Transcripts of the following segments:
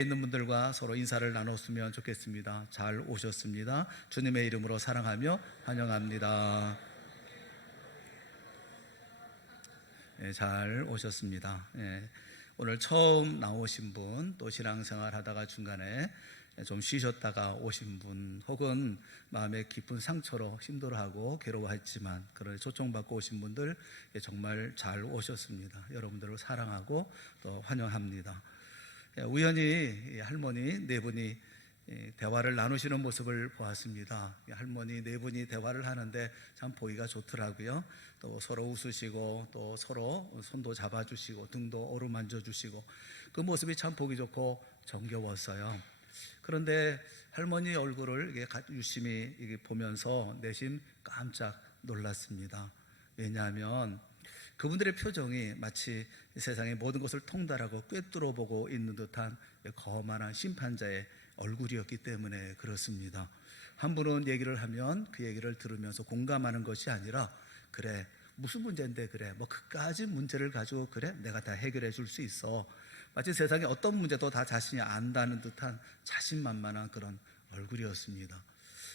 있는 분들과 서로 인사를 나눴으면 좋겠습니다. 잘 오셨습니다. 주님의 이름으로 사랑하며 환영합니다. 잘 오셨습니다. 오늘 처음 나오신 분, 또 신앙생활 하다가 중간에 좀 쉬셨다가 오신 분, 혹은 마음에 깊은 상처로 힘들어하고 괴로워했지만 그런 초청받고 오신 분들 정말 잘 오셨습니다. 여러분들을 사랑하고 또 환영합니다. 우연히 할머니 네 분이 대화를 나누시는 모습을 보았습니다. 할머니 네 분이 대화를 하는데 참 보기가 좋더라고요. 또 서로 웃으시고 또 서로 손도 잡아주시고 등도 어루만져 주시고 그 모습이 참 보기 좋고 정겨웠어요. 그런데 할머니 얼굴을 유심히 보면서 내심 깜짝 놀랐습니다. 왜냐하면 그분들의 표정이 마치 세상의 모든 것을 통달하고 꿰뚫어 보고 있는 듯한 거만한 심판자의 얼굴이었기 때문에 그렇습니다. 한 분은 얘기를 하면 그 얘기를 들으면서 공감하는 것이 아니라, 그래 무슨 문제인데, 그래 뭐 그까지 문제를 가지고 그래 내가 다 해결해 줄 수 있어, 마치 세상에 어떤 문제도 다 자신이 안다는 듯한 자신만만한 그런 얼굴이었습니다.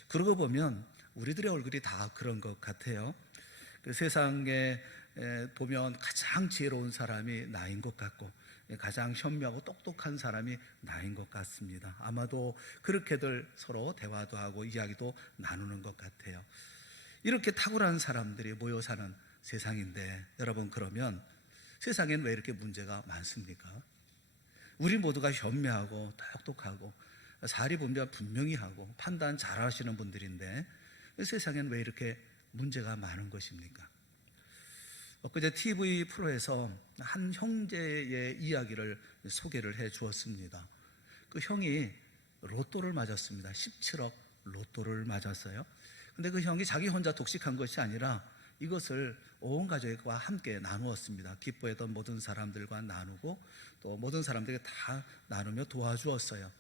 그러고 보면 우리들의 얼굴이 다 그런 것 같아요. 그 세상에 보면 가장 지혜로운 사람이 나인 것 같고 가장 현명하고 똑똑한 사람이 나인 것 같습니다. 아마도 그렇게들 서로 대화도 하고 이야기도 나누는 것 같아요. 이렇게 탁월한 사람들이 모여 사는 세상인데, 여러분 그러면 세상엔 왜 이렇게 문제가 많습니까? 우리 모두가 현명하고 똑똑하고 사리분별 분명히 하고 판단 잘 하시는 분들인데 세상엔 왜 이렇게 문제가 많은 것입니까? 엊그제 TV 프로에서 한 형제의 이야기를 소개를 해 주었습니다. 그 형이 로또를 맞았습니다. 17억 로또를 맞았어요. 근데 그 형이 자기 혼자 독식한 것이 아니라 이것을 온 가족과 함께 나누었습니다. 기뻐했던 모든 사람들과 나누고 또 모든 사람들에게 다 나누며 도와주었어요.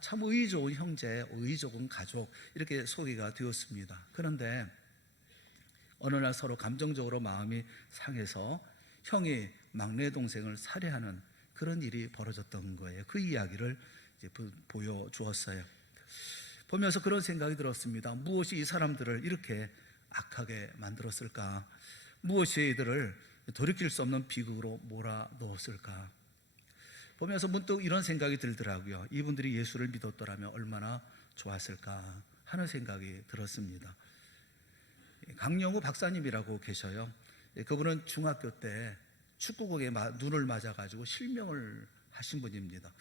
참 의의 좋은 형제, 의의 좋은 가족, 이렇게 소개가 되었습니다. 그런데 어느 날 서로 감정적으로 마음이 상해서 형이 막내 동생을 살해하는 그런 일이 벌어졌던 거예요. 그 이야기를 이제 보여주었어요. 보면서 그런 생각이 들었습니다. 무엇이 이 사람들을 이렇게 악하게 만들었을까? 무엇이 이들을 돌이킬 수 없는 비극으로 몰아넣었을까? 보면서 문득 이런 생각이 들더라고요. 이분들이 예수를 믿었더라면 얼마나 좋았을까 하는 생각이 들었습니다. 강영우 박사님이라고 계셔요. 그분은 중학교 때 축구공에 눈을 맞아가지고 실명을 하신 분입니다.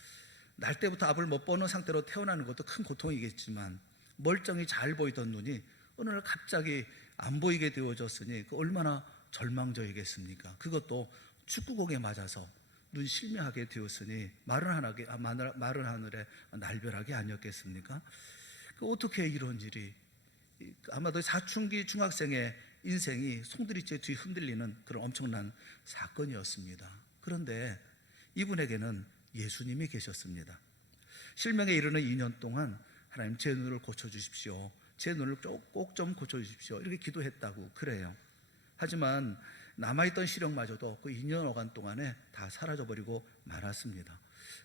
날 때부터 앞을 못 보는 상태로 태어나는 것도 큰 고통이겠지만 멀쩡히 잘 보이던 눈이 어느 날 갑자기 안 보이게 되어졌으니 그 얼마나 절망적이겠습니까? 그것도 축구공에 맞아서 눈 실명하게 되었으니 마른 하늘에 날벼락이 아니었겠습니까? 어떻게 이런 일이, 아마도 사춘기 중학생의 인생이 송두리째 뒤 흔들리는 그런 엄청난 사건이었습니다. 그런데 이분에게는 예수님이 계셨습니다. 실명에 이르는 2년 동안 하나님 제 눈을 고쳐주십시오, 제 눈을 꼭 좀 고쳐주십시오, 이렇게 기도했다고 그래요. 하지만 남아있던 시력마저도 그 2년여간 동안에 다 사라져버리고 말았습니다.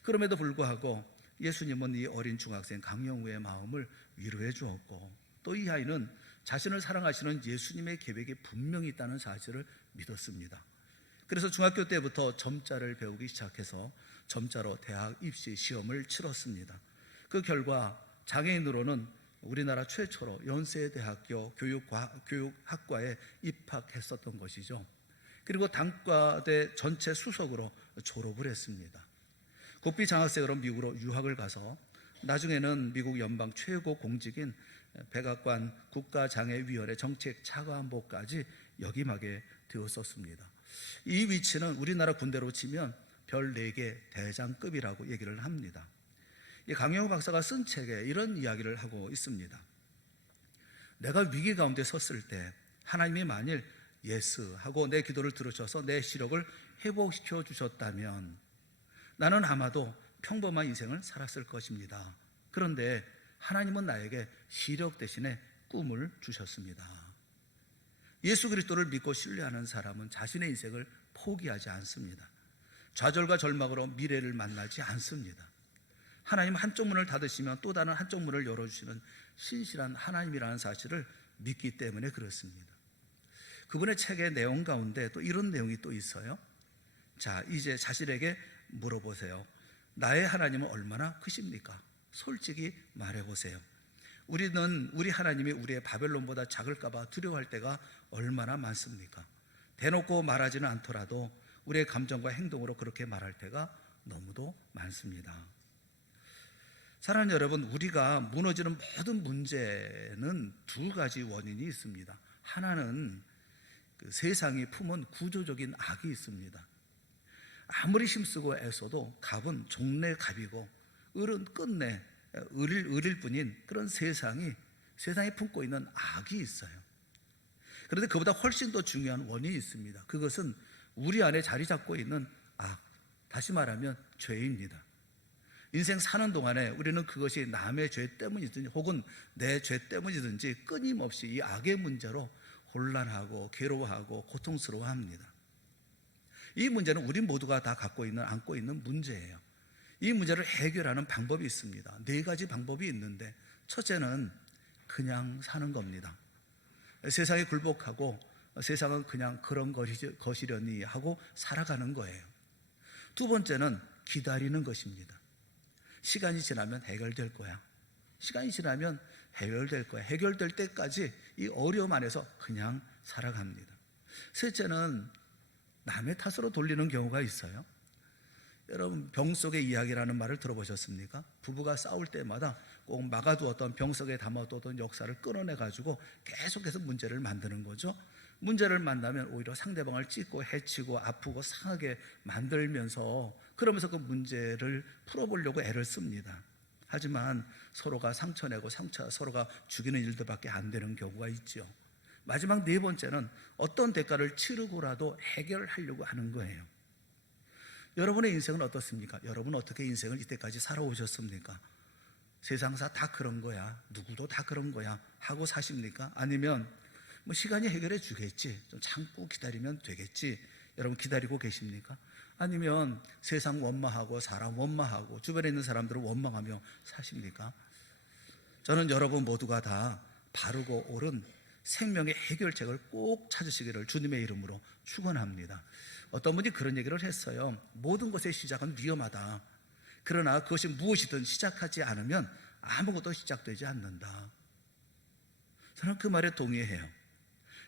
그럼에도 불구하고 예수님은 이 어린 중학생 강영우의 마음을 위로해 주었고, 또 이 아이는 자신을 사랑하시는 예수님의 계획이 분명히 있다는 사실을 믿었습니다. 그래서 중학교 때부터 점자를 배우기 시작해서 점자로 대학 입시 시험을 치렀습니다. 그 결과 장애인으로는 우리나라 최초로 연세대학교 교육학과에 입학했었던 것이죠. 그리고 단과대 전체 수석으로 졸업을 했습니다. 국비 장학생으로 미국으로 유학을 가서 나중에는 미국 연방 최고 공직인 백악관 국가장애위원회 정책 차관보까지 역임하게 되었었습니다. 이 위치는 우리나라 군대로 치면 별 4개 대장급이라고 얘기를 합니다. 강영우 박사가 쓴 책에 이런 이야기를 하고 있습니다. 내가 위기 가운데 섰을 때 하나님이 만일 예스 하고 내 기도를 들으셔서 내 시력을 회복시켜 주셨다면 나는 아마도 평범한 인생을 살았을 것입니다. 그런데 하나님은 나에게 시력 대신에 꿈을 주셨습니다. 예수 그리스도를 믿고 신뢰하는 사람은 자신의 인생을 포기하지 않습니다. 좌절과 절망으로 미래를 만나지 않습니다. 하나님 한쪽 문을 닫으시면 또 다른 한쪽 문을 열어주시는 신실한 하나님이라는 사실을 믿기 때문에 그렇습니다. 그분의 책의 내용 가운데 또 이런 내용이 또 있어요. 자, 이제 자신에게 물어보세요. 나의 하나님은 얼마나 크십니까? 솔직히 말해보세요. 우리 하나님이 우리의 바벨론보다 작을까봐 두려워할 때가 얼마나 많습니까? 대놓고 말하지는 않더라도 우리의 감정과 행동으로 그렇게 말할 때가 너무도 많습니다. 사랑하는 여러분, 우리가 무너지는 모든 문제는 두 가지 원인이 있습니다. 하나는 그 세상이 품은 구조적인 악이 있습니다. 아무리 힘쓰고 애써도 갑은 종래 갑이고 을은 끝내 을일 뿐인 그런 세상이 품고 있는 악이 있어요. 그런데 그보다 훨씬 더 중요한 원인이 있습니다. 그것은 우리 안에 자리 잡고 있는 악, 다시 말하면 죄입니다. 인생 사는 동안에 우리는 그것이 남의 죄 때문이든지 혹은 내 죄 때문이든지 끊임없이 이 악의 문제로 혼란하고 괴로워하고 고통스러워합니다. 이 문제는 우리 모두가 다 안고 있는 문제예요. 이 문제를 해결하는 방법이 있습니다. 4가지 방법이 있는데, 첫째는 그냥 사는 겁니다. 세상에 굴복하고 세상은 그냥 그런 것이려니 하고 살아가는 거예요. 두 번째는 기다리는 것입니다. 시간이 지나면 해결될 거야. 시간이 지나면 해결될 거야. 해결될 때까지 이 어려움 안에서 그냥 살아갑니다. 셋째는 남의 탓으로 돌리는 경우가 있어요. 여러분, 병 속의 이야기라는 말을 들어보셨습니까? 부부가 싸울 때마다 꼭 막아두었던 병 속에 담아두었던 역사를 끌어내가지고 계속해서 문제를 만드는 거죠. 문제를 만나면 오히려 상대방을 찢고 해치고 아프고 상하게 만들면서 그러면서 그 문제를 풀어보려고 애를 씁니다. 하지만 서로가 상처내고 서로가 죽이는 일들밖에 안 되는 경우가 있죠. 마지막 4번째는 어떤 대가를 치르고라도 해결하려고 하는 거예요. 여러분의 인생은 어떻습니까? 여러분 어떻게 인생을 이때까지 살아오셨습니까? 세상사 다 그런 거야, 누구도 다 그런 거야 하고 사십니까? 아니면 뭐 시간이 해결해 주겠지, 좀 참고 기다리면 되겠지, 여러분 기다리고 계십니까? 아니면 세상 원망하고 사람 원망하고 주변에 있는 사람들을 원망하며 사십니까? 저는 여러분 모두가 다 바르고 옳은 생명의 해결책을 꼭 찾으시기를 주님의 이름으로 축원합니다. 어떤 분이 그런 얘기를 했어요. 모든 것의 시작은 위험하다. 그러나 그것이 무엇이든 시작하지 않으면 아무것도 시작되지 않는다. 저는 그 말에 동의해요.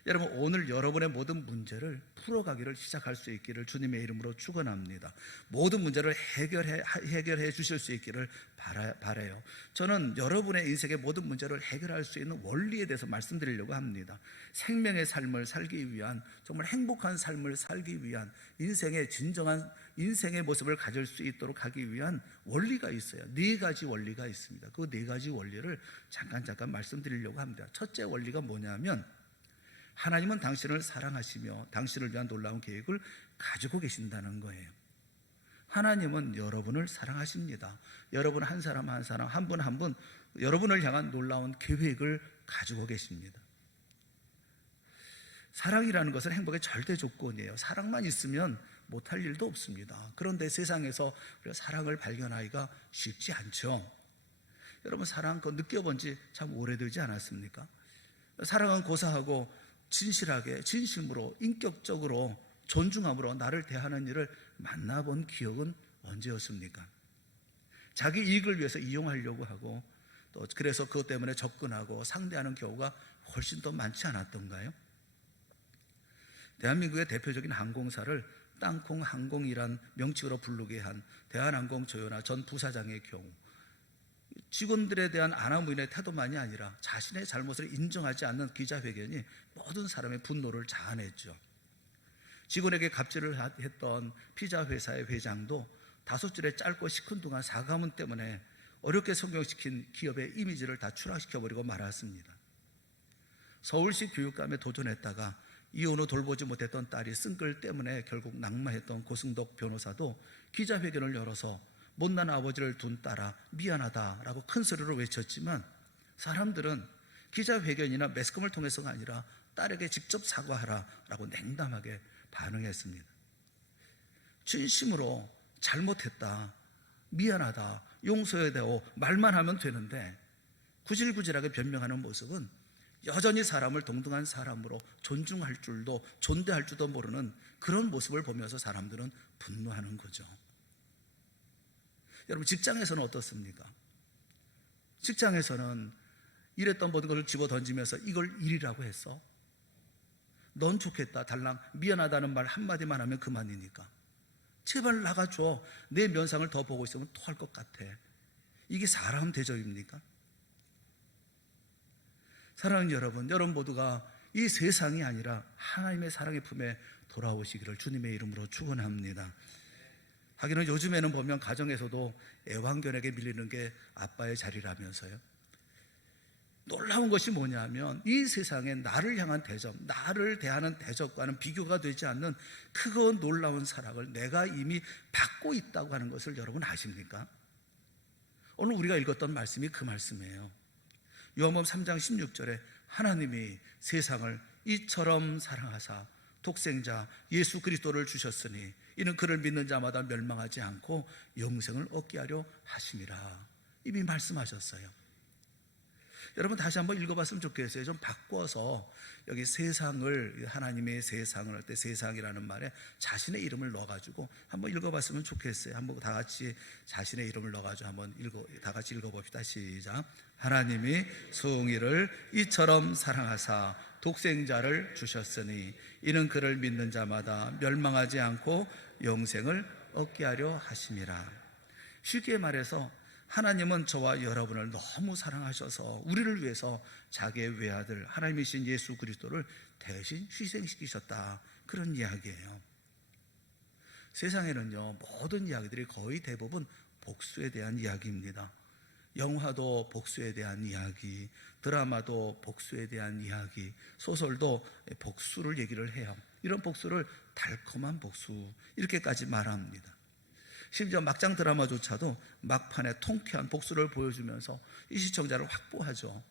여러분, 오늘 여러분의 모든 문제를 풀어가기를 시작할 수 있기를 주님의 이름으로 축원합니다. 모든 문제를 해결해 주실 수 있기를 바라요. 저는 여러분의 인생의 모든 문제를 해결할 수 있는 원리에 대해서 말씀드리려고 합니다. 생명의 삶을 살기 위한, 정말 행복한 삶을 살기 위한, 인생의 진정한 인생의 모습을 가질 수 있도록 하기 위한 원리가 있어요. 4가지 원리가 있습니다. 그 4가지 원리를 잠깐 말씀드리려고 합니다. 첫째 원리가 뭐냐면, 하나님은 당신을 사랑하시며 당신을 위한 놀라운 계획을 가지고 계신다는 거예요. 하나님은 여러분을 사랑하십니다. 여러분 한 사람 한 사람, 한 분 한 분, 여러분을 향한 놀라운 계획을 가지고 계십니다. 사랑이라는 것은 행복의 절대 조건이에요. 사랑만 있으면 못할 일도 없습니다. 그런데 세상에서 우리가 사랑을 발견하기가 쉽지 않죠. 여러분, 사랑 그거 느껴본 지 참 오래되지 않았습니까? 사랑은 고사하고 진실하게, 진심으로, 인격적으로, 존중함으로 나를 대하는 일을 만나본 기억은 언제였습니까? 자기 이익을 위해서 이용하려고 하고 또 그래서 그것 때문에 접근하고 상대하는 경우가 훨씬 더 많지 않았던가요? 대한민국의 대표적인 항공사를 땅콩 항공이란 명칭으로 부르게 한 대한항공 조연아 전 부사장의 경우, 직원들에 대한 아나무인의 태도만이 아니라 자신의 잘못을 인정하지 않는 기자회견이 모든 사람의 분노를 자아냈죠. 직원에게 갑질을 했던 피자 회사의 회장도 5줄의 짧고 시큰둥한 사과문 때문에 어렵게 성공시킨 기업의 이미지를 다 추락시켜버리고 말았습니다. 서울시 교육감에 도전했다가 이혼 후 돌보지 못했던 딸이 쓴글 때문에 결국 낙마했던 고승덕 변호사도 기자회견을 열어서 못난 아버지를 둔 딸아 미안하다라고 큰 소리로 외쳤지만 사람들은 기자회견이나 매스컴을 통해서가 아니라 딸에게 직접 사과하라라고 냉담하게 반응했습니다. 진심으로 잘못했다, 미안하다, 용서해야 되고 말만 하면 되는데 구질구질하게 변명하는 모습은 여전히 사람을 동등한 사람으로 존중할 줄도 존대할 줄도 모르는 그런 모습을 보면서 사람들은 분노하는 거죠. 여러분, 직장에서는 어떻습니까? 직장에서는 일했던 모든 것을 집어 던지면서 이걸 일이라고 했어? 넌 좋겠다 달랑 미안하다는 말 한마디만 하면 그만이니까 제발 나가줘. 내 면상을 더 보고 있으면 토할 것 같아. 이게 사람 대접입니까? 사랑하는 여러분, 여러분 모두가 이 세상이 아니라 하나님의 사랑의 품에 돌아오시기를 주님의 이름으로 축원합니다. 하기는 요즘에는 보면 가정에서도 애완견에게 밀리는 게 아빠의 자리라면서요. 놀라운 것이 뭐냐면 이 세상에 나를 향한 대접, 나를 대하는 대접과는 비교가 되지 않는 크고 놀라운 사랑을 내가 이미 받고 있다고 하는 것을 여러분 아십니까? 오늘 우리가 읽었던 말씀이 그 말씀이에요. 요한복음 3장 16절에 하나님이 세상을 이처럼 사랑하사 독생자 예수 그리스도를 주셨으니 이는 그를 믿는 자마다 멸망하지 않고 영생을 얻게 하려 하심이라. 이미 말씀하셨어요. 여러분 다시 한번 읽어봤으면 좋겠어요. 좀 바꿔서 여기 세상을, 하나님의 세상을 할 때 세상이라는 말에 자신의 이름을 넣어가지고 한번 읽어봤으면 좋겠어요. 한번 다 같이 자신의 이름을 넣어가지고 한번 다 같이 읽어봅시다. 시작. 하나님이 성이를 이처럼 사랑하사 독생자를 주셨으니 이는 그를 믿는 자마다 멸망하지 않고 영생을 얻게 하려 하심이라. 쉽게 말해서 하나님은 저와 여러분을 너무 사랑하셔서 우리를 위해서 자기의 외아들 하나님이신 예수 그리스도를 대신 희생시키셨다. 그런 이야기예요. 세상에는요, 모든 이야기들이 거의 대부분 복수에 대한 이야기입니다. 영화도 복수에 대한 이야기, 드라마도 복수에 대한 이야기, 소설도 복수를 얘기를 해요. 이런 복수를 달콤한 복수 이렇게까지 말합니다. 심지어 막장 드라마조차도 막판에 통쾌한 복수를 보여주면서 이 시청자를 확보하죠.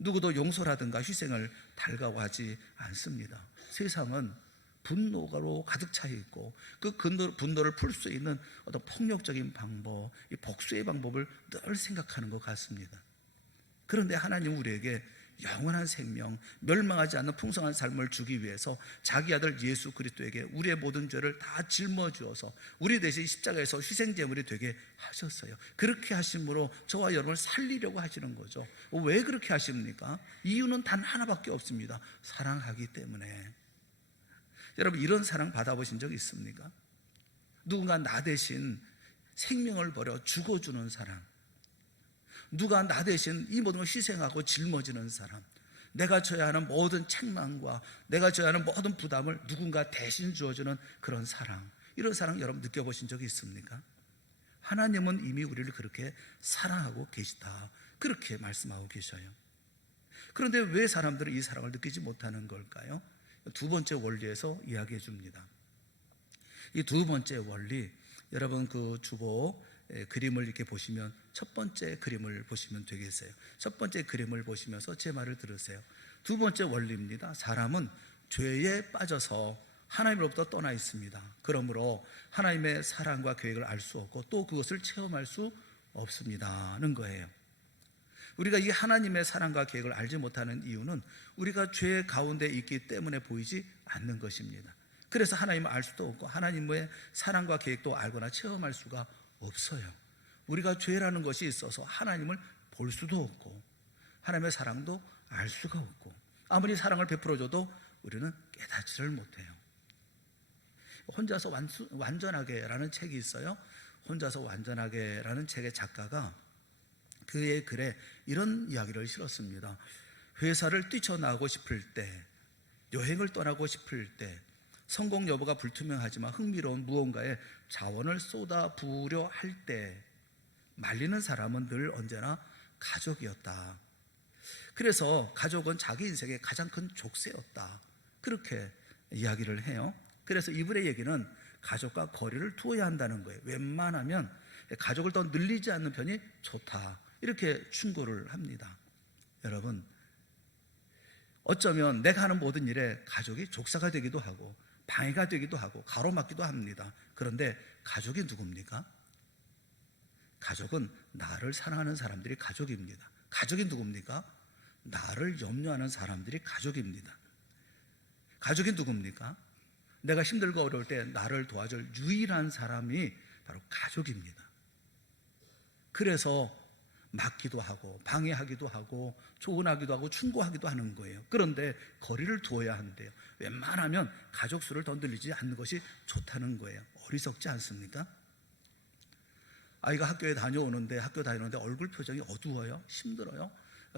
누구도 용서라든가 희생을 달가워하지 않습니다. 세상은 분노로 가득 차 있고 그 분노를 풀 수 있는 어떤 폭력적인 방법, 이 복수의 방법을 늘 생각하는 것 같습니다. 그런데 하나님 우리에게 영원한 생명, 멸망하지 않는 풍성한 삶을 주기 위해서 자기 아들 예수 그리스도에게 우리의 모든 죄를 다 짊어지어서 우리 대신 십자가에서 희생제물이 되게 하셨어요. 그렇게 하심으로 저와 여러분을 살리려고 하시는 거죠. 왜 그렇게 하십니까? 이유는 단 하나밖에 없습니다. 사랑하기 때문에. 여러분, 이런 사랑 받아보신 적 있습니까? 누군가 나 대신 생명을 버려 죽어주는 사랑, 누가 나 대신 이 모든 걸 희생하고 짊어지는 사람, 내가 져야 하는 모든 책망과 내가 져야 하는 모든 부담을 누군가 대신 주어주는 그런 사랑, 이런 사랑 여러분 느껴보신 적이 있습니까? 하나님은 이미 우리를 그렇게 사랑하고 계시다, 그렇게 말씀하고 계셔요. 그런데 왜 사람들은 이 사랑을 느끼지 못하는 걸까요? 두 번째 원리에서 이야기해 줍니다. 이 두 번째 원리, 여러분 그 주보 그림을 이렇게 보시면 첫 번째 그림을 보시면 되겠어요. 첫 번째 그림을 보시면서 제 말을 들으세요. 두 번째 원리입니다. 사람은 죄에 빠져서 하나님으로부터 떠나 있습니다. 그러므로 하나님의 사랑과 계획을 알 수 없고 또 그것을 체험할 수 없습니다는 거예요. 우리가 이 하나님의 사랑과 계획을 알지 못하는 이유는 우리가 죄 가운데 있기 때문에 보이지 않는 것입니다. 그래서 하나님을 알 수도 없고 하나님의 사랑과 계획도 알거나 체험할 수가 없어요. 우리가 죄라는 것이 있어서 하나님을 볼 수도 없고 하나님의 사랑도 알 수가 없고 아무리 사랑을 베풀어줘도 우리는 깨닫지를 못해요. 혼자서 완전하게라는 책이 있어요. 혼자서 완전하게라는 책의 작가가 그의 글에 이런 이야기를 실었습니다. 회사를 뛰쳐나가고 싶을 때, 여행을 떠나고 싶을 때, 성공 여부가 불투명하지만 흥미로운 무언가에 자원을 쏟아부으려 할 때 말리는 사람은 늘 언제나 가족이었다. 그래서 가족은 자기 인생의 가장 큰 족쇄였다. 그렇게 이야기를 해요. 그래서 이분의 얘기는 가족과 거리를 두어야 한다는 거예요. 웬만하면 가족을 더 늘리지 않는 편이 좋다, 이렇게 충고를 합니다. 여러분, 어쩌면 내가 하는 모든 일에 가족이 족사가 되기도 하고 방해가 되기도 하고 가로막기도 합니다. 그런데 가족이 누굽니까? 가족은 나를 사랑하는 사람들이 가족입니다. 가족이 누굽니까? 나를 염려하는 사람들이 가족입니다. 가족이 누굽니까? 내가 힘들고 어려울 때 나를 도와줄 유일한 사람이 바로 가족입니다. 그래서 막기도 하고 방해하기도 하고 조언하기도 하고 충고하기도 하는 거예요. 그런데 거리를 두어야 하는데요, 웬만하면 가족 수를 더 늘리지 않는 것이 좋다는 거예요. 어리석지 않습니까? 아이가 학교 다니는데 얼굴 표정이 어두워요. 힘들어요.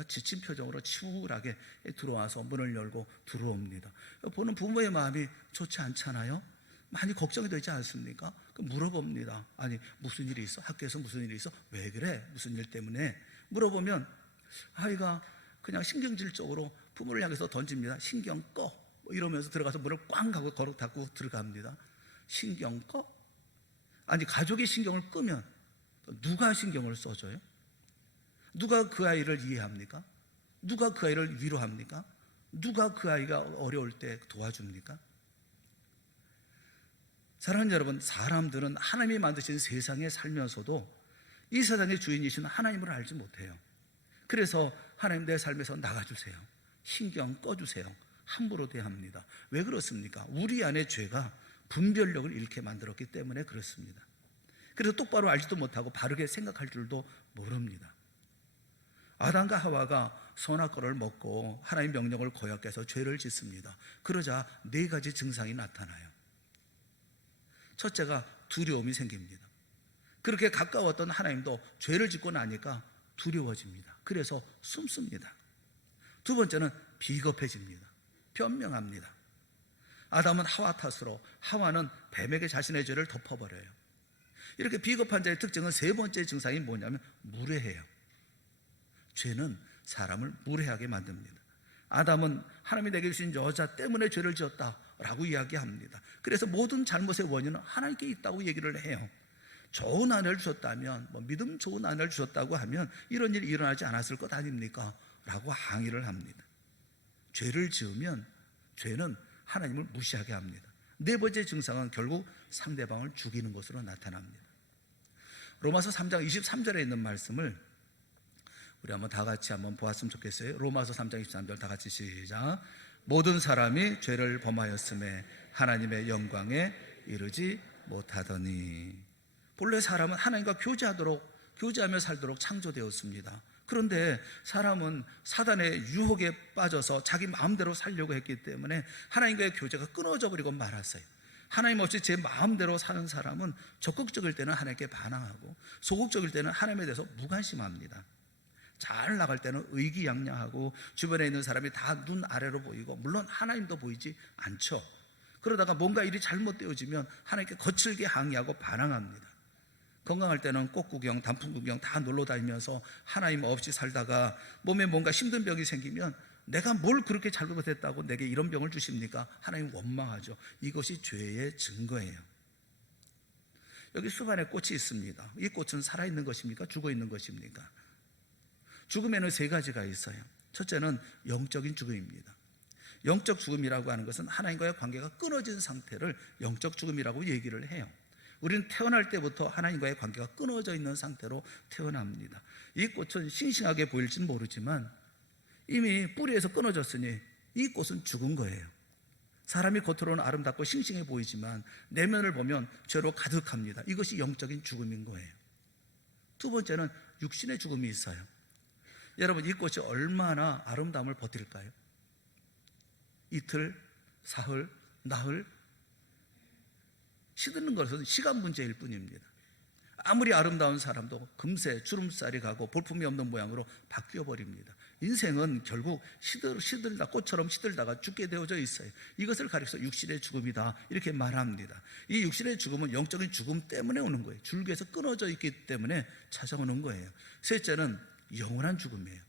지친 표정으로 치울하게 들어와서 문을 열고 들어옵니다. 보는 부모의 마음이 좋지 않잖아요. 많이 걱정이 되지 않습니까? 물어봅니다. 아니, 무슨 일이 있어? 학교에서 무슨 일이 있어? 왜 그래? 무슨 일 때문에? 물어보면 아이가 그냥 신경질적으로 부모를 향해서 던집니다. 신경 꺼, 이러면서 들어가서 문을 꽝 하고 걸어 닫고 들어갑니다. 신경 꺼? 아니, 가족이 신경을 끄면 누가 신경을 써줘요? 누가 그 아이를 이해합니까? 누가 그 아이를 위로합니까? 누가 그 아이가 어려울 때 도와줍니까? 사랑하는 여러분, 사람들은 하나님이 만드신 세상에 살면서도 이 세상의 주인이신 하나님을 알지 못해요. 그래서 하나님, 내 삶에서 나가주세요, 신경 꺼주세요, 함부로 대합니다. 왜 그렇습니까? 우리 안에 죄가 분별력을 잃게 만들었기 때문에 그렇습니다. 그래서 똑바로 알지도 못하고 바르게 생각할 줄도 모릅니다. 아담과 하와가 선악과를 먹고 하나님 명령을 거역해서 죄를 짓습니다. 그러자 4가지 증상이 나타나요. 첫째가 두려움이 생깁니다. 그렇게 가까웠던 하나님도 죄를 짓고 나니까 두려워집니다. 그래서 숨습니다. 두 번째는 비겁해집니다. 변명합니다. 아담은 하와 탓으로, 하와는 뱀에게 자신의 죄를 덮어버려요. 이렇게 비겁한 자의 특징은 3번째 증상이 뭐냐면 무례해요. 죄는 사람을 무례하게 만듭니다. 아담은 하나님이 내게 주신 여자 때문에 죄를 지었다라고 이야기합니다. 그래서 모든 잘못의 원인은 하나님께 있다고 얘기를 해요. 좋은 아내를 주셨다면, 믿음 좋은 아내를 주셨다고 하면 이런 일이 일어나지 않았을 것 아닙니까? 라고 항의를 합니다. 죄를 지으면 죄는 하나님을 무시하게 합니다. 4번째 증상은 결국 상대방을 죽이는 것으로 나타납니다. 로마서 3장 23절에 있는 말씀을 우리 한번 다 같이 한번 보았으면 좋겠어요. 로마서 3장 23절 다 같이 시작. 모든 사람이 죄를 범하였음에 하나님의 영광에 이르지 못하더니. 본래 사람은 하나님과 교제하며 살도록 창조되었습니다. 그런데 사람은 사단의 유혹에 빠져서 자기 마음대로 살려고 했기 때문에 하나님과의 교제가 끊어져 버리고 말았어요. 하나님 없이 제 마음대로 사는 사람은 적극적일 때는 하나님께 반항하고 소극적일 때는 하나님에 대해서 무관심합니다. 잘 나갈 때는 의기양양하고 주변에 있는 사람이 다 눈 아래로 보이고, 물론 하나님도 보이지 않죠. 그러다가 뭔가 일이 잘못되어지면 하나님께 거칠게 항의하고 반항합니다. 건강할 때는 꽃 구경, 단풍 구경 다 놀러 다니면서 하나님 없이 살다가 몸에 뭔가 힘든 병이 생기면 내가 뭘 그렇게 잘못했다고 내게 이런 병을 주십니까? 하나님 원망하죠. 이것이 죄의 증거예요. 여기 수반에 꽃이 있습니다. 이 꽃은 살아있는 것입니까? 죽어있는 것입니까? 죽음에는 3가지가 있어요. 첫째는 영적인 죽음입니다. 영적 죽음이라고 하는 것은 하나님과의 관계가 끊어진 상태를 영적 죽음이라고 얘기를 해요. 우리는 태어날 때부터 하나님과의 관계가 끊어져 있는 상태로 태어납니다. 이 꽃은 싱싱하게 보일지는 모르지만 이미 뿌리에서 끊어졌으니 이 꽃은 죽은 거예요. 사람이 겉으로는 아름답고 싱싱해 보이지만 내면을 보면 죄로 가득합니다. 이것이 영적인 죽음인 거예요. 두 번째는 육신의 죽음이 있어요. 여러분, 이 꽃이 얼마나 아름다움을 버틸까요? 이틀, 사흘, 나흘, 시드는 것은 시간 문제일 뿐입니다. 아무리 아름다운 사람도 금세 주름살이 가고 볼품이 없는 모양으로 바뀌어 버립니다. 인생은 결국 시들다 꽃처럼 시들다가 죽게 되어져 있어요. 이것을 가리켜서 육신의 죽음이다 이렇게 말합니다. 이 육신의 죽음은 영적인 죽음 때문에 오는 거예요. 줄기에서 끊어져 있기 때문에 찾아오는 거예요. 셋째는 영원한 죽음이에요.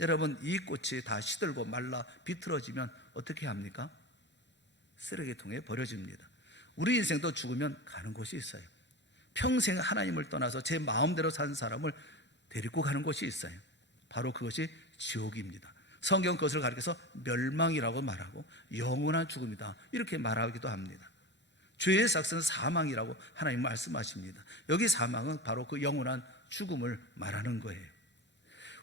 여러분, 이 꽃이 다 시들고 말라 비틀어지면 어떻게 합니까? 쓰레기통에 버려집니다. 우리 인생도 죽으면 가는 곳이 있어요. 평생 하나님을 떠나서 제 마음대로 산 사람을 데리고 가는 곳이 있어요. 바로 그것이 지옥입니다. 성경 그것을 가리켜서 멸망이라고 말하고 영원한 죽음이다 이렇게 말하기도 합니다. 죄의 삭은 사망이라고 하나님 말씀하십니다. 여기 사망은 바로 그 영원한 죽음을 말하는 거예요.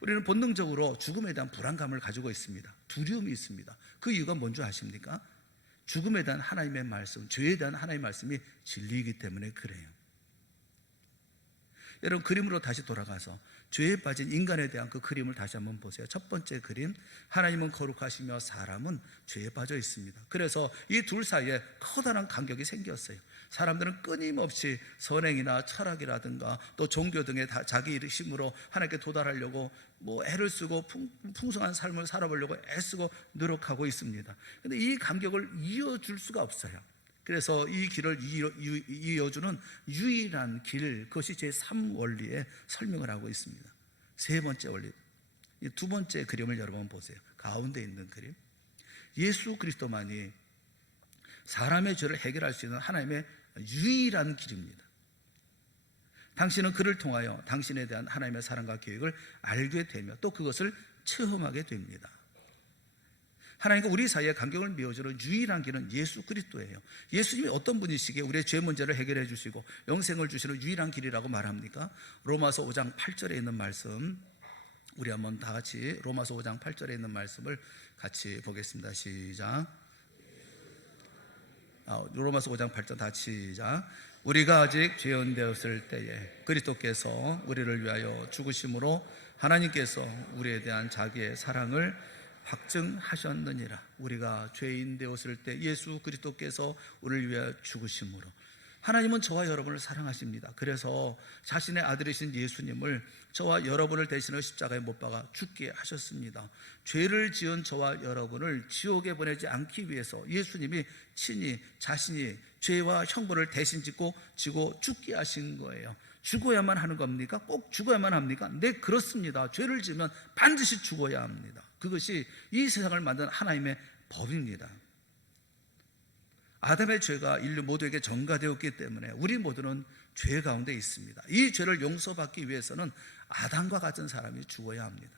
우리는 본능적으로 죽음에 대한 불안감을 가지고 있습니다. 두려움이 있습니다. 그 이유가 뭔지 아십니까? 죽음에 대한 하나님의 말씀, 죄에 대한 하나님의 말씀이 진리이기 때문에 그래요. 여러분, 그림으로 다시 돌아가서 죄에 빠진 인간에 대한 그 그림을 다시 한번 보세요. 첫 번째 그림, 하나님은 거룩하시며 사람은 죄에 빠져 있습니다. 그래서 이 둘 사이에 커다란 간격이 생겼어요. 사람들은 끊임없이 선행이나 철학이라든가 또 종교 등의 자기 힘으로 하나님께 도달하려고 애를 쓰고 풍성한 삶을 살아보려고 애쓰고 노력하고 있습니다. 그런데 이 간격을 이어줄 수가 없어요. 그래서 이 길을 이어주는 유일한 길, 그것이 제3원리에 설명을 하고 있습니다. 세 번째 원리, 이 두 번째 그림을 여러분 보세요. 가운데 있는 그림, 예수 그리스도만이 사람의 죄를 해결할 수 있는 하나님의 유일한 길입니다. 당신은 그를 통하여 당신에 대한 하나님의 사랑과 계획을 알게 되며 또 그것을 체험하게 됩니다. 하나님과 우리 사이의 간격을 메워주는 유일한 길은 예수 그리스도예요. 예수님이 어떤 분이시기에 우리의 죄 문제를 해결해 주시고 영생을 주시는 유일한 길이라고 말합니까? 로마서 5장 8절에 있는 말씀, 우리 한번 다 같이 로마서 5장 8절에 있는 말씀을 같이 보겠습니다. 시작. 로마서 5장 8절 다 시작. 우리가 아직 죄인 되었을 때에 그리스도께서 우리를 위하여 죽으심으로 하나님께서 우리에 대한 자기의 사랑을 확증하셨느니라. 우리가 죄인 되었을 때 예수 그리스도께서 우리를 위하여 죽으심으로, 하나님은 저와 여러분을 사랑하십니다. 그래서 자신의 아들이신 예수님을 저와 여러분을 대신하여 십자가에 못 박아 죽게 하셨습니다. 죄를 지은 저와 여러분을 지옥에 보내지 않기 위해서 예수님이 친히 자신이 죄와 형벌을 대신 지고 죽게 하신 거예요. 죽어야만 하는 겁니까? 꼭 죽어야만 합니까? 네, 그렇습니다. 죄를 지으면 반드시 죽어야 합니다. 그것이 이 세상을 만든 하나님의 법입니다. 아담의 죄가 인류 모두에게 전가되었기 때문에 우리 모두는 죄 가운데 있습니다. 이 죄를 용서받기 위해서는 아담과 같은 사람이 죽어야 합니다.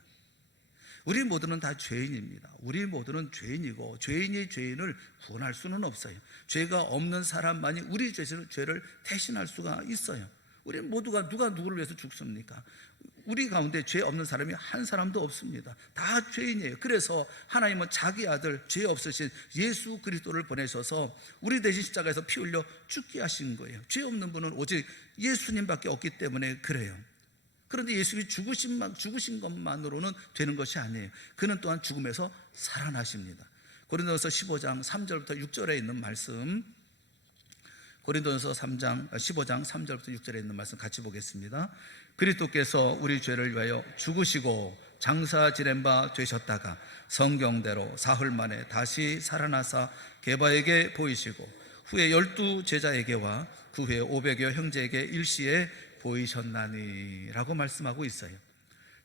우리 모두는 다 죄인입니다. 우리 모두는 죄인이고 죄인이 죄인을 구원할 수는 없어요. 죄가 없는 사람만이 우리 죄를 대신할 수가 있어요. 우리 모두가 누가 누구를 위해서 죽습니까? 우리 가운데 죄 없는 사람이 한 사람도 없습니다. 다 죄인이에요. 그래서 하나님은 자기 아들 죄 없으신 예수 그리스도를 보내셔서 우리 대신 십자가에서 피 흘려 죽게 하신 거예요. 죄 없는 분은 오직 예수님밖에 없기 때문에 그래요. 그런데 예수님이 죽으신 것만으로는 되는 것이 아니에요. 그는 또한 죽음에서 살아나십니다. 고린도서 15장 3절부터 6절에 있는 말씀, 고린도서 15장 3절부터 6절에 있는 말씀 같이 보겠습니다. 그리스도께서 우리 죄를 위하여 죽으시고 장사 지낸 바 되셨다가 성경대로 사흘 만에 다시 살아나사 게바에게 보이시고 후에 12 제자에게와 그 후에 500여 형제에게 일시에 보이셨나니 라고 말씀하고 있어요.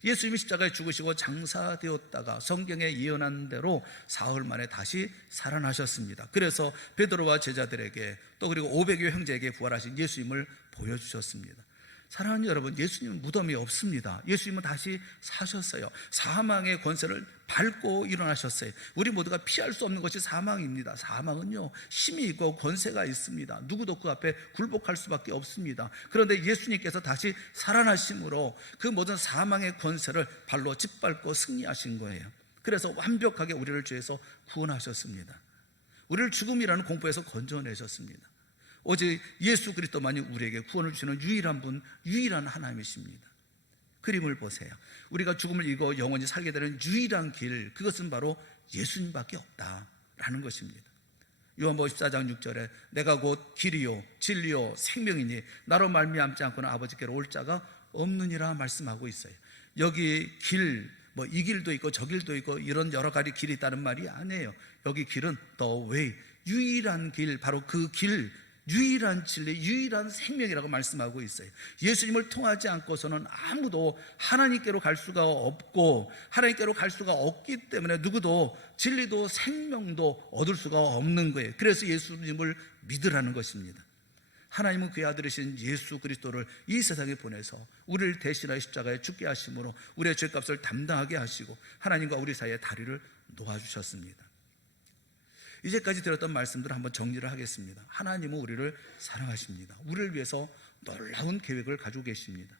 예수님이 십자가에 죽으시고 장사되었다가 성경에 예언한 대로 사흘 만에 다시 살아나셨습니다. 그래서 베드로와 제자들에게 또 그리고 500여 형제에게 부활하신 예수님을 보여주셨습니다. 사랑하는 여러분, 예수님은 무덤이 없습니다. 예수님은 다시 사셨어요. 사망의 권세를 밟고 일어나셨어요. 우리 모두가 피할 수 없는 것이 사망입니다. 사망은요, 힘이 있고 권세가 있습니다. 누구도 그 앞에 굴복할 수밖에 없습니다. 그런데 예수님께서 다시 살아나심으로 그 모든 사망의 권세를 발로 짓밟고 승리하신 거예요. 그래서 완벽하게 우리를 죄에서 구원하셨습니다. 우리를 죽음이라는 공포에서 건져내셨습니다. 오직 예수 그리스도만이 우리에게 구원을 주시는 유일한 분, 유일한 하나님이십니다. 그림을 보세요. 우리가 죽음을 이기고 영원히 살게 되는 유일한 길, 그것은 바로 예수님밖에 없다라는 것입니다. 요한복음 14장 6절에 내가 곧 길이요 진리요 생명이니 나로 말미암지 않고는 아버지께로 올 자가 없느니라 말씀하고 있어요. 여기 길, 이 길도 있고 저 길도 있고 이런 여러 가지 길이 있다는 말이 아니에요. 여기 길은 the way, 유일한 길, 바로 그 길, 유일한 진리, 유일한 생명이라고 말씀하고 있어요. 예수님을 통하지 않고서는 아무도 하나님께로 갈 수가 없고 하나님께로 갈 수가 없기 때문에 누구도 진리도 생명도 얻을 수가 없는 거예요. 그래서 예수님을 믿으라는 것입니다. 하나님은 그의 아들이신 예수 그리스도를 이 세상에 보내서 우리를 대신하여 십자가에 죽게 하심으로 우리의 죄값을 담당하게 하시고 하나님과 우리 사이에 다리를 놓아주셨습니다. 이제까지 들었던 말씀들을 한번 정리를 하겠습니다. 하나님은 우리를 사랑하십니다. 우리를 위해서 놀라운 계획을 가지고 계십니다.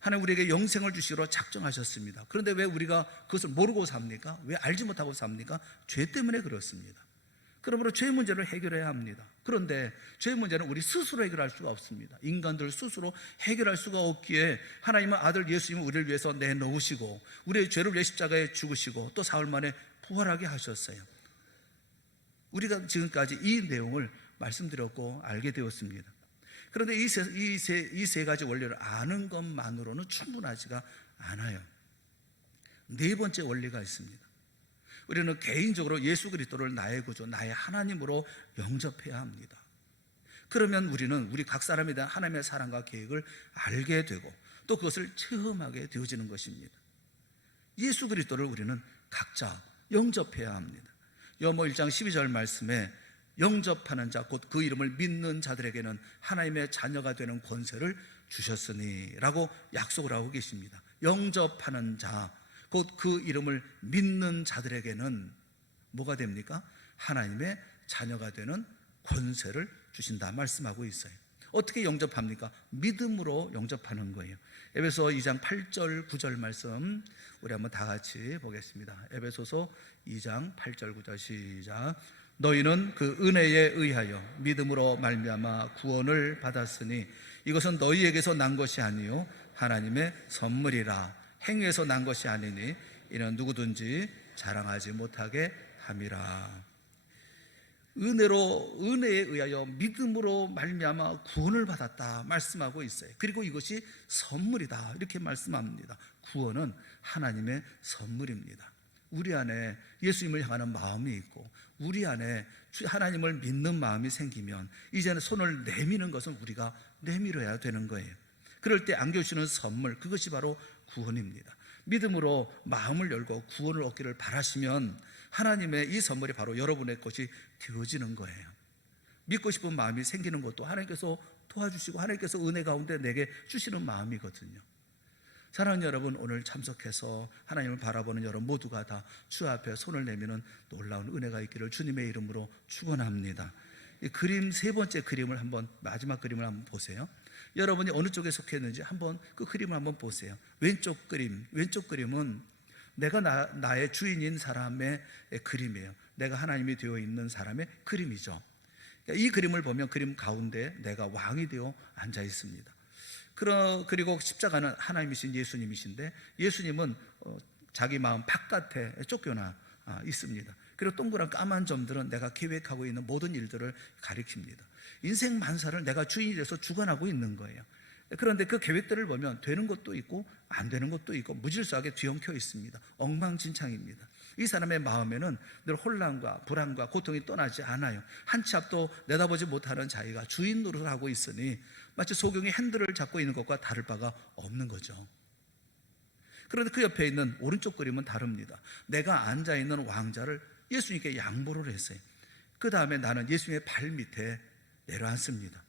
하나님 우리에게 영생을 주시기로 작정하셨습니다. 그런데 왜 우리가 그것을 모르고 삽니까? 왜 알지 못하고 삽니까? 죄 때문에 그렇습니다. 그러므로 죄 문제를 해결해야 합니다. 그런데 죄 문제는 우리 스스로 해결할 수가 없습니다. 인간들 스스로 해결할 수가 없기에 하나님은 아들 예수님을 우리를 위해서 내놓으시고 우리의 죄를 위해 십자가에 죽으시고 또 사흘 만에 부활하게 하셨어요. 우리가 지금까지 이 내용을 말씀드렸고 알게 되었습니다. 그런데 이 세 가지 원리를 아는 것만으로는 충분하지가 않아요. 네 번째 원리가 있습니다. 우리는 개인적으로 예수 그리스도를 나의 구주, 나의 하나님으로 영접해야 합니다. 그러면 우리는 우리 각 사람에 대한 하나님의 사랑과 계획을 알게 되고 또 그것을 체험하게 되어지는 것입니다. 예수 그리스도를 우리는 각자 영접해야 합니다. 요한복음 1장 12절 말씀에 영접하는 자 곧 그 이름을 믿는 자들에게는 하나님의 자녀가 되는 권세를 주셨으니 라고 약속을 하고 계십니다. 영접하는 자 곧 그 이름을 믿는 자들에게는 뭐가 됩니까? 하나님의 자녀가 되는 권세를 주신다 말씀하고 있어요. 어떻게 영접합니까? 믿음으로 영접하는 거예요. 에베소 2장 8절 9절 말씀 우리 한번 다 같이 보겠습니다. 에베소서 2장 8절 9절 시작. 너희는 그 은혜에 의하여 믿음으로 말미암아 구원을 받았으니 이것은 너희에게서 난 것이 아니요 하나님의 선물이라. 행위에서 난 것이 아니니 이는 누구든지 자랑하지 못하게 함이라. 은혜에 의하여 믿음으로 말미암아 구원을 받았다 말씀하고 있어요. 그리고 이것이 선물이다 이렇게 말씀합니다. 구원은 하나님의 선물입니다. 우리 안에 예수님을 향하는 마음이 있고 우리 안에 하나님을 믿는 마음이 생기면 이제는 손을 내미는 것은 우리가 내밀어야 되는 거예요. 그럴 때 안겨주시는 선물, 그것이 바로 구원입니다. 믿음으로 마음을 열고 구원을 얻기를 바라시면 하나님의 이 선물이 바로 여러분의 것이 되어지는 거예요. 믿고 싶은 마음이 생기는 것도 하나님께서 도와주시고 하나님께서 은혜 가운데 내게 주시는 마음이거든요. 사랑하는 여러분, 오늘 참석해서 하나님을 바라보는 여러분 모두가 다 주 앞에 손을 내미는 놀라운 은혜가 있기를 주님의 이름으로 축원합니다. 이 그림, 세 번째 그림을 한번, 마지막 그림을 한번 보세요. 여러분이 어느 쪽에 속했는지 한번 그 그림을 한번 보세요. 왼쪽 그림은 내가 나의 주인인 사람의 그림이에요. 내가 하나님이 되어 있는 사람의 그림이죠. 이 그림을 보면 그림 가운데 내가 왕이 되어 앉아 있습니다. 그리고 십자가는 하나님이신 예수님이신데 예수님은 자기 마음 바깥에 쫓겨나 있습니다. 그리고 동그란 까만 점들은 내가 계획하고 있는 모든 일들을 가리킵니다. 인생 만사를 내가 주인이 돼서 주관하고 있는 거예요. 그런데 그 계획들을 보면 되는 것도 있고 안 되는 것도 있고 무질서하게 뒤엉켜 있습니다. 엉망진창입니다. 이 사람의 마음에는 늘 혼란과 불안과 고통이 떠나지 않아요. 한 치 앞도 내다보지 못하는 자기가 주인 노릇을 하고 있으니 마치 소경이 핸들을 잡고 있는 것과 다를 바가 없는 거죠. 그런데 그 옆에 있는 오른쪽 그림은 다릅니다. 내가 앉아있는 왕자를 예수님께 양보를 했어요. 그 다음에 나는 예수님의 발 밑에 내려앉습니다.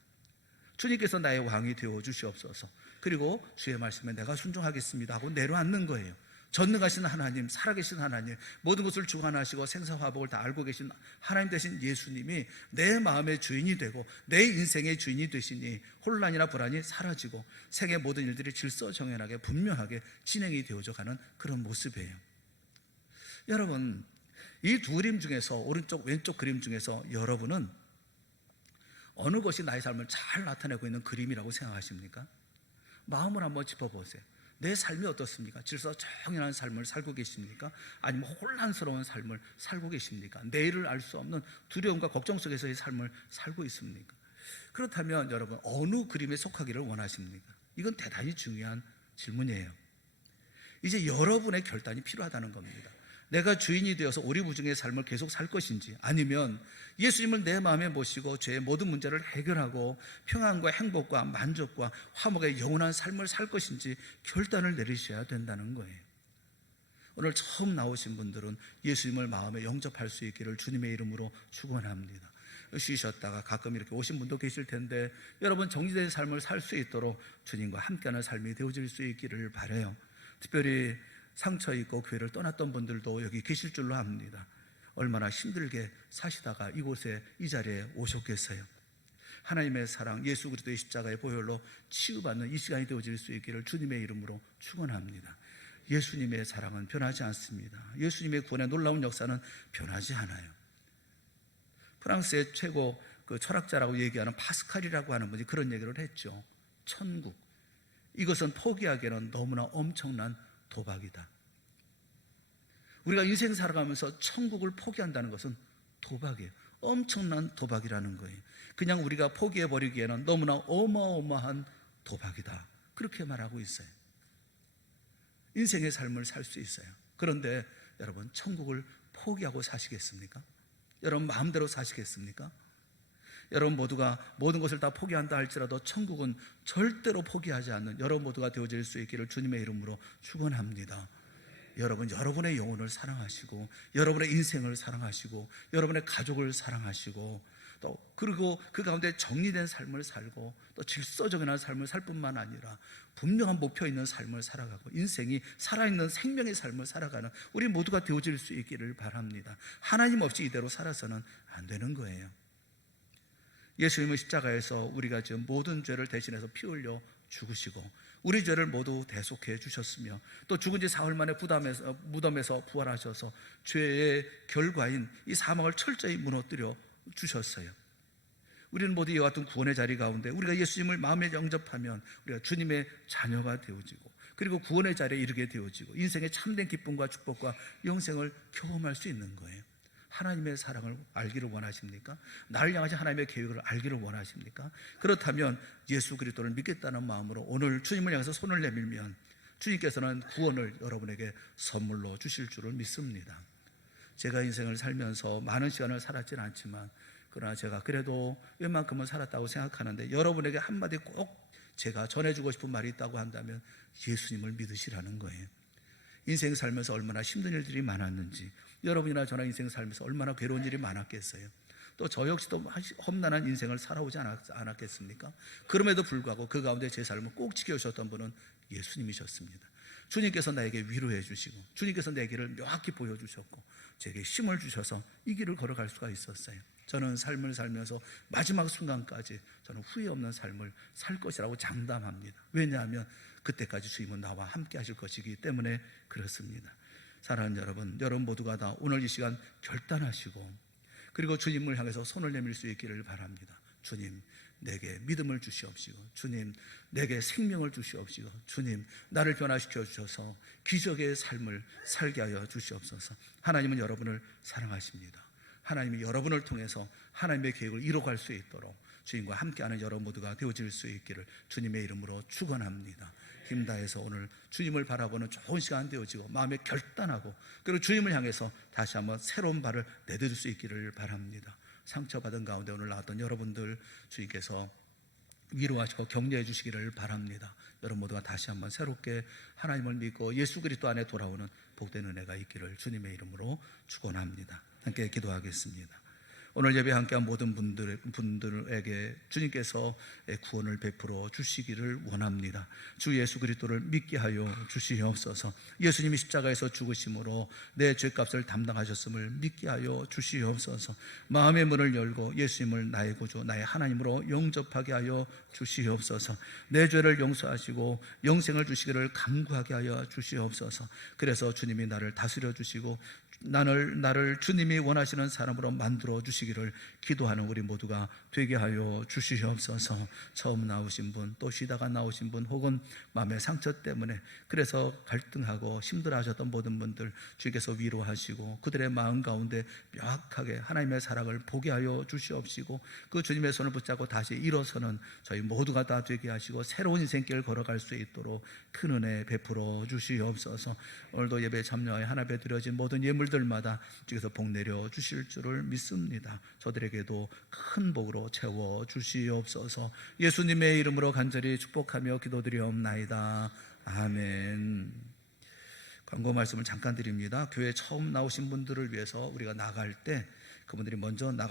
주님께서 나의 왕이 되어 주시옵소서. 그리고 주의 말씀에 내가 순종하겠습니다 하고 내려앉는 거예요. 전능하신 하나님, 살아계신 하나님, 모든 것을 주관하시고 생사화복을 다 알고 계신 하나님 되신 예수님이 내 마음의 주인이 되고 내 인생의 주인이 되시니 혼란이나 불안이 사라지고 생의 모든 일들이 질서정연하게 분명하게 진행이 되어져 가는 그런 모습이에요. 여러분, 이 두 그림 중에서 오른쪽 왼쪽 그림 중에서 여러분은 어느 것이 나의 삶을 잘 나타내고 있는 그림이라고 생각하십니까? 마음을 한번 짚어보세요. 내 삶이 어떻습니까? 질서정연한 삶을 살고 계십니까? 아니면 혼란스러운 삶을 살고 계십니까? 내일을 알 수 없는 두려움과 걱정 속에서의 삶을 살고 있습니까? 그렇다면 여러분 어느 그림에 속하기를 원하십니까? 이건 대단히 중요한 질문이에요. 이제 여러분의 결단이 필요하다는 겁니다. 내가 주인이 되어서 오리무중의 삶을 계속 살 것인지 아니면 예수님을 내 마음에 모시고 죄의 모든 문제를 해결하고 평안과 행복과 만족과 화목의 영원한 삶을 살 것인지 결단을 내리셔야 된다는 거예요. 오늘 처음 나오신 분들은 예수님을 마음에 영접할 수 있기를 주님의 이름으로 축원합니다. 쉬셨다가 가끔 이렇게 오신 분도 계실 텐데 여러분 정리된 삶을 살 수 있도록 주님과 함께하는 삶이 되어질 수 있기를 바라요. 특별히 상처 있고 교회를 떠났던 분들도 여기 계실 줄로 압니다. 얼마나 힘들게 사시다가 이곳에 이 자리에 오셨겠어요. 하나님의 사랑, 예수 그리스도의 십자가의 보혈로 치유받는 이 시간이 되어질 수 있기를 주님의 이름으로 축원합니다. 예수님의 사랑은 변하지 않습니다. 예수님의 구원의 놀라운 역사는 변하지 않아요. 프랑스의 최고 철학자라고 얘기하는 파스칼이라고 하는 분이 그런 얘기를 했죠. 천국, 이것은 포기하기에는 너무나 엄청난 도박이다. 우리가 인생 살아가면서 천국을 포기한다는 것은 도박이에요. 엄청난 도박이라는 거예요. 그냥 우리가 포기해버리기에는 너무나 어마어마한 도박이다, 그렇게 말하고 있어요. 인생의 삶을 살 수 있어요. 그런데 여러분, 천국을 포기하고 사시겠습니까? 여러분 마음대로 사시겠습니까? 여러분 모두가 모든 것을 다 포기한다 할지라도 천국은 절대로 포기하지 않는 여러분 모두가 되어질 수 있기를 주님의 이름으로 축원합니다. 여러분, 여러분의 영혼을 사랑하시고 여러분의 인생을 사랑하시고 여러분의 가족을 사랑하시고 또 그리고 그 가운데 정리된 삶을 살고 또 질서적인 삶을 살 뿐만 아니라 분명한 목표 있는 삶을 살아가고 인생이 살아있는 생명의 삶을 살아가는 우리 모두가 되어질 수 있기를 바랍니다. 하나님 없이 이대로 살아서는 안 되는 거예요. 예수님은 십자가에서 우리가 지금 모든 죄를 대신해서 피 흘려 죽으시고 우리 죄를 모두 대속해 주셨으며 또 죽은 지 사흘 만에 무덤에서 부활하셔서 죄의 결과인 이 사망을 철저히 무너뜨려 주셨어요. 우리는 모두 이와 같은 구원의 자리 가운데 우리가 예수님을 마음에 영접하면 우리가 주님의 자녀가 되어지고 그리고 구원의 자리에 이르게 되어지고 인생의 참된 기쁨과 축복과 영생을 경험할 수 있는 거예요. 하나님의 사랑을 알기를 원하십니까? 나를 향하신 하나님의 계획을 알기를 원하십니까? 그렇다면 예수 그리스도를 믿겠다는 마음으로 오늘 주님을 향해서 손을 내밀면 주님께서는 구원을 여러분에게 선물로 주실 줄을 믿습니다. 제가 인생을 살면서 많은 시간을 살았지는 않지만 그러나 제가 그래도 웬만큼은 살았다고 생각하는데 여러분에게 한마디 꼭 제가 전해주고 싶은 말이 있다고 한다면 예수님을 믿으시라는 거예요. 인생 살면서 얼마나 힘든 일들이 많았는지, 여러분이나 저나 인생 살면서 얼마나 괴로운 일이 많았겠어요. 또 저 역시도 험난한 인생을 살아오지 않았겠습니까? 그럼에도 불구하고 그 가운데 제 삶을 꼭 지켜주셨던 분은 예수님이셨습니다. 주님께서 나에게 위로해 주시고 주님께서 내 길을 명확히 보여주셨고 제게 힘을 주셔서 이 길을 걸어갈 수가 있었어요. 저는 삶을 살면서 마지막 순간까지 저는 후회 없는 삶을 살 것이라고 장담합니다. 왜냐하면 그때까지 주님은 나와 함께 하실 것이기 때문에 그렇습니다. 사랑하는 여러분, 여러분 모두가 다 오늘 이 시간 결단하시고 그리고 주님을 향해서 손을 내밀 수 있기를 바랍니다. 주님, 내게 믿음을 주시옵시고 주님, 내게 생명을 주시옵시고 주님, 나를 변화시켜 주셔서 기적의 삶을 살게 하여 주시옵소서. 하나님은 여러분을 사랑하십니다. 하나님이 여러분을 통해서 하나님의 계획을 이뤄갈 수 있도록 주님과 함께하는 여러분 모두가 되어질 수 있기를 주님의 이름으로 축원합니다. 힘다해서 오늘 주님을 바라보는 좋은 시간 되어지고 마음에 결단하고 그리고 주님을 향해서 다시 한번 새로운 발을 내딛을 수 있기를 바랍니다. 상처받은 가운데 오늘 나왔던 여러분들 주님께서 위로하시고 격려해 주시기를 바랍니다. 여러분 모두가 다시 한번 새롭게 하나님을 믿고 예수 그리스도 안에 돌아오는 복된 은혜가 있기를 주님의 이름으로 축원합니다. 함께 기도하겠습니다. 오늘 예배 함께한 모든 분들에게 주님께서 구원을 베풀어 주시기를 원합니다. 주 예수 그리스도를 믿게 하여 주시옵소서. 예수님이 십자가에서 죽으심으로 내 죄값을 담당하셨음을 믿게 하여 주시옵소서. 마음의 문을 열고 예수님을 나의 구주 나의 하나님으로 영접하게 하여 주시옵소서. 내 죄를 용서하시고 영생을 주시기를 간구하게 하여 주시옵소서. 그래서 주님이 나를 다스려 주시고 나를 주님이 원하시는 사람으로 만들어 주시기를 기도하는 우리 모두가 되게 하여 주시옵소서. 처음 나오신 분, 또 쉬다가 나오신 분, 혹은 마음의 상처 때문에 그래서 갈등하고 힘들어하셨던 모든 분들 주께서 위로하시고 그들의 마음 가운데 명확하게 하나님의 사랑을 보게 하여 주시옵시고 그 주님의 손을 붙잡고 다시 일어서는 저희 모두가 다 되게 하시고 새로운 인생길을 걸어갈 수 있도록 큰 은혜 베풀어 주시옵소서. 오늘도 예배에 참여하여 하나님께 드려진 모든 예물들마다 주께서 복 내려 주실 줄을 믿습니다. 저들에게도 큰 복으로 채워 주시옵소서. 예수님의 이름으로 간절히 축복하며 기도드리옵나이다. 아멘. 광고 말씀을 잠깐 드립니다. 교회 처음 나오신 분들을 위해서 우리가 나갈 때 그분들이 먼저